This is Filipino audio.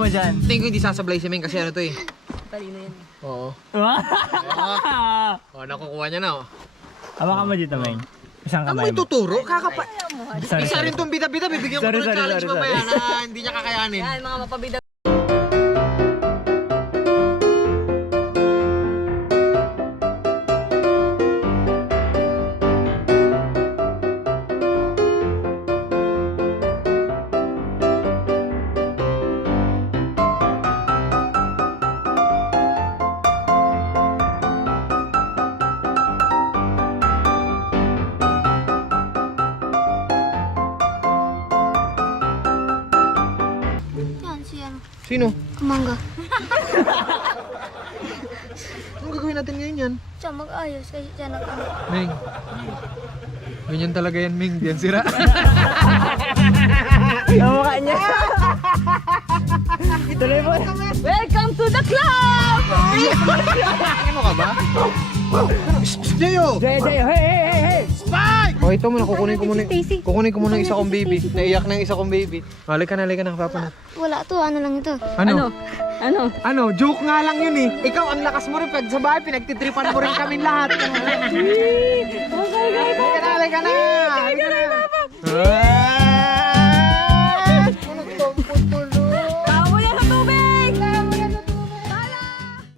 mo dyan? Tingin ko hindi sasablay si Ming kasi ano to eh. Talino yan. Oo. Oh, nakukuha niya na oh. Hawakan mo dito, Meng. Isang Ano mo kamay mo. ituturo? Kakapa... Sorry, Isa sorry. rin tong bida-bida, bibigyan ko Sorry, to ng sorry, challenge sorry, mamaya sorry. na hindi niya kakayanin. Yan, mga mapabida. Yan, si ano. Sino? Kamangga. Anong gagawin natin ngayon yan? Siya mag-ayos kasi siya nag-ano. Ming. Ganyan talaga yan, Ming. Diyan sira. Ang mukha niya. Tuloy mo. Welcome to the club! Ano ka ba? Jayo! Jay, hey, hey, hey! Spike! Oh, ito muna. Kukunin ko muna. Stacy. Kukunin ko muna yung isa kong baby. Naiyak na yung isa kong baby. Halika na, papa na. Wala to, ano lang ito. Ano? Ano? Ano? Joke nga lang yun eh. Ikaw, ang lakas mo rin. Pag sa bahay, pinagtitripan mo rin kaming lahat.